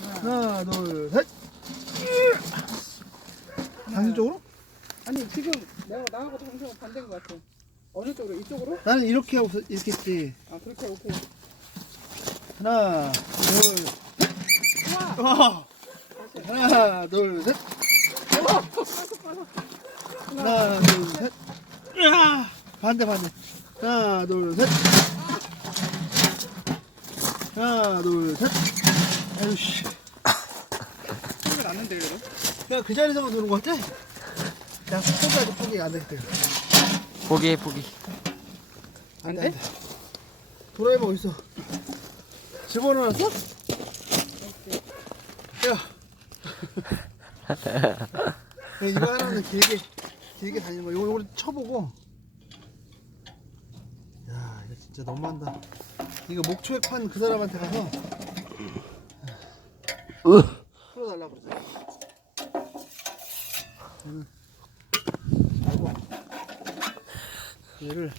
하나, 둘, 셋. 당신 쪽으로? 아니 지금 내가 나하고 정신은 반대인 것 같아. 어느 쪽으로? 이쪽으로? 나는 이렇게 하고 이렇게 했지. 아 그렇게 오케이. 하나, 둘, 와. 하나, 둘, 셋. 하나, 둘, 셋. 으아! 반대. 하나, 둘, 셋. 하나, 둘, 셋. 아유씨. 소리가 났는데 그래도? 그냥 그 자리에서만 도는 거 같아? 그냥 포기하지, 포기 안 되겠다. 포기. 안 돼? 드라이버 어딨어? 집어넣었어? 야. 이거 하나는 길게 다니는 거야. 요거 쳐보고. 야, 이거 진짜 너무한다. 이거 목초에 판 그 사람한테 가서 풀어달라고 그러자. 아이고. 얘를